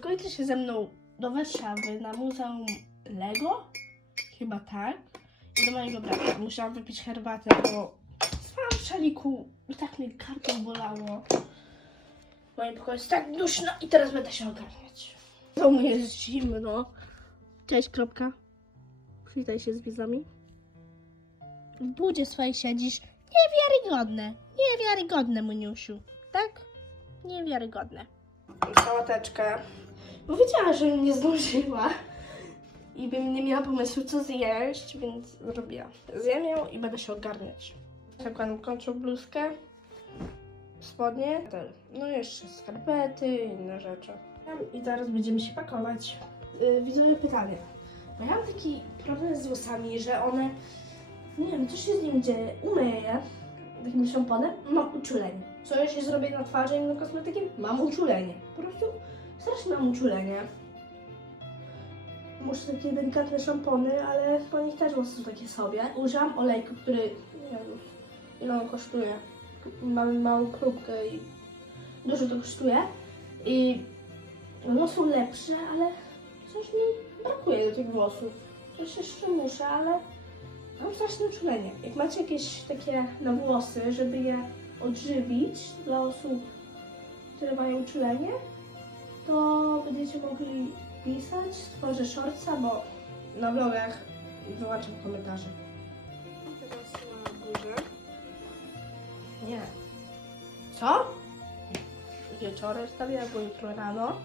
Kończy się ze mną do Warszawy na Muzeum Lego. Chyba tak. I do mojego brata. Musiałam wypić herbatę, bo spałam w szaliku i tak mnie gardło bolało. W moim pokoju jest tak duszno i teraz będę się ogarniać. W domu jest zimno. Cześć, kropka. Przywitaj się z widzami. W budzie swojej siedzisz. Niewiarygodne. Niewiarygodne, Muniusiu. Tak? Niewiarygodne. Sałateczkę. Bo że nie zdążyła. I bym nie miała pomysłu, co zjeść, więc zrobiła. Zjem ją i będę się ogarniać. Zakładam kończą bluzkę, spodnie, no jeszcze skarpety i inne rzeczy. I zaraz będziemy się pakować. Yy, widzowie pytanie. Bo ja mam taki problem z włosami, że one, nie wiem, co się z nim dzieje, umyję je takim szamponem, mam uczulenie. Co jeśli zrobię na twarzy innym kosmetykiem? Mam uczulenie. Po prostu strasznie mam uczulenie. Muszę takie delikatne szampony, ale po nich też są takie sobie. Użyłam olejku, który, nie wiem, ile on kosztuje. Mam małą próbkę i dużo to kosztuje. I no są lepsze, ale coś mi brakuje do tych włosów. Coś jeszcze muszę, ale mam straszne uczulenie. Jak macie jakieś takie na włosy, żeby je odżywić dla osób, które mają uczulenie, to będziecie mogli pisać, stworzę shortsa, bo na vlogach wyłączam komentarze. Teraz na górze. Nie. Co? Wieczorem stawię, bo jutro rano.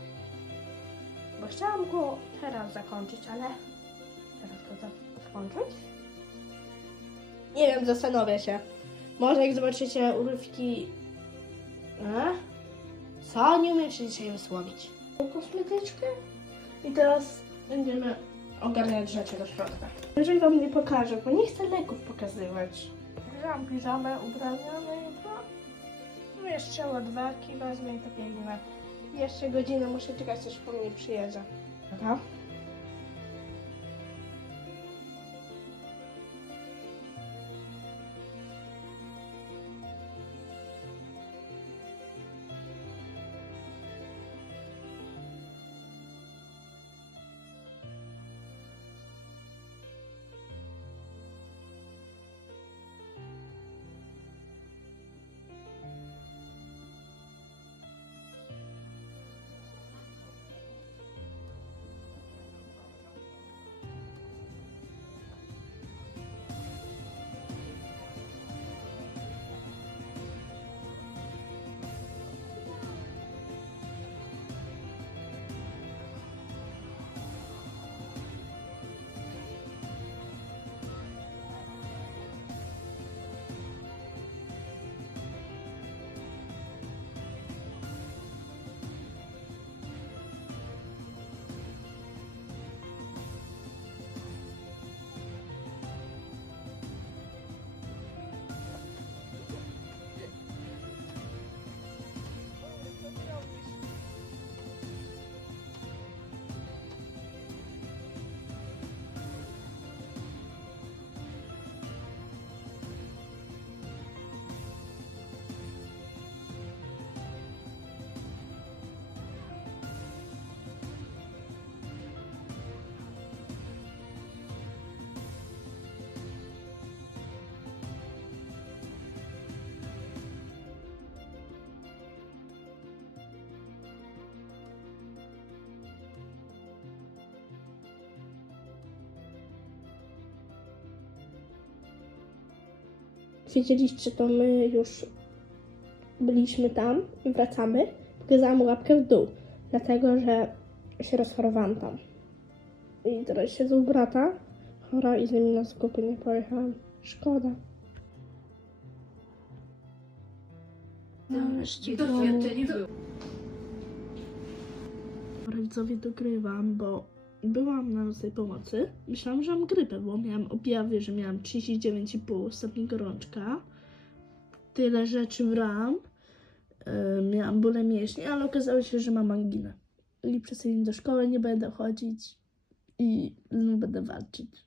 Bo chciałam go teraz zakończyć, ale teraz go za- skończyć? Nie wiem, zastanowię się. Może jak zobaczycie urywki... E? Co? Nie umiem się dzisiaj wysłowić. Kosmetyczkę? I teraz będziemy ogarniać rzeczy do środka. Jeżeli wam nie pokażę, bo nie chcę leków pokazywać. Wziąłam piżamę, ubrania na jutro. No jeszcze ładwarki wezmę i to biegnę. Jeszcze godzinę muszę czekać, aż po mnie przyjedzie. Dobra? Wiedzieliście, to my już byliśmy tam, wracamy. Pokazałam łapkę w dół, dlatego że się rozchorowałam tam. I teraz siedzę u brata, chora i z nimi na zakupy nie pojechałam. Szkoda. Nareszcie w domu. Widzowie dogrywam, bo byłam na nocnej pomocy. Myślałam, że mam grypę, bo miałam objawy, że miałam 39,5 stopni gorączka. Tyle rzeczy brałam. Yy, miałam bóle mięśni, ale okazało się, że mam anginę. I przez tydzień do szkoły nie będę chodzić i znów będę walczyć.